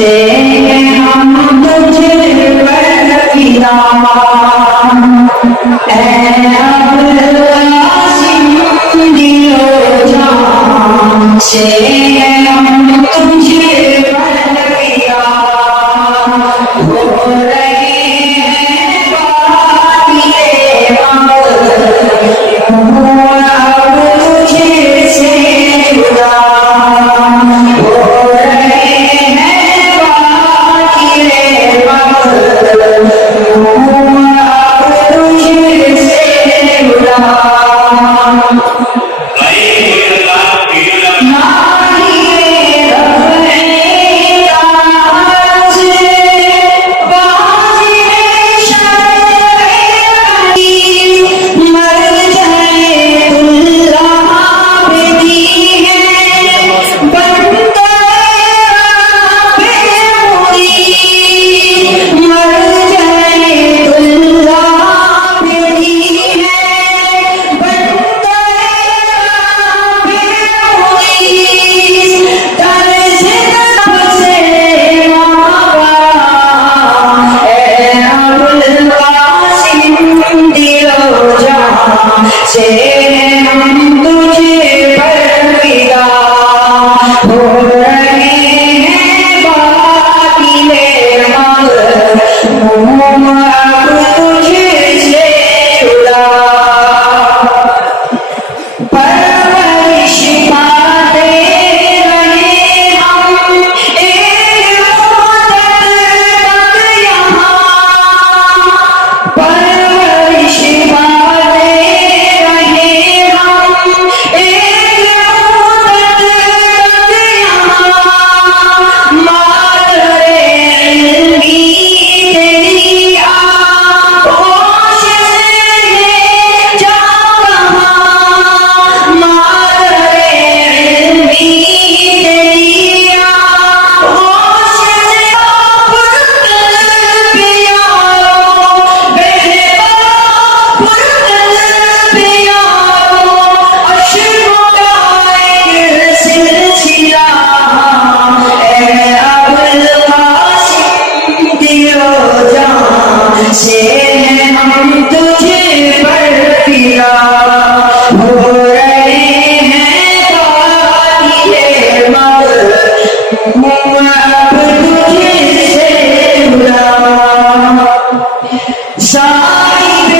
سے ہم تجھ پر فدا، اے ابوالقاسم دل و جان سے ہم تجھ پر فدا، ہو رہے ہیں قاتل مغرور اب تجھ سے جدا، ہو رہے ہیں قاتل مغرور اب تجھ سے جدا، سے ہم تجھ پر فدا، ہو رہے ہیں قاتل مغرور اب تجھ سے جدا، پرورش پاتے رہے ہم ایک مدت تک یہاں، پرورش پاتے رہے ہم ایک مدت تک یہاں، مادر علمی تیری آغوش سے جا رہا، مادر علمی تیری آغوش سے پرطلب یارو، بہبا پرطلب یارو، اشروں کا ایک سلسلہ، اے ابوالقاسم دل و جان سے ہم تجھ پر فدا، ہو رہے ہیں قاتل مغرور اب تجھ سے جدا، صاحب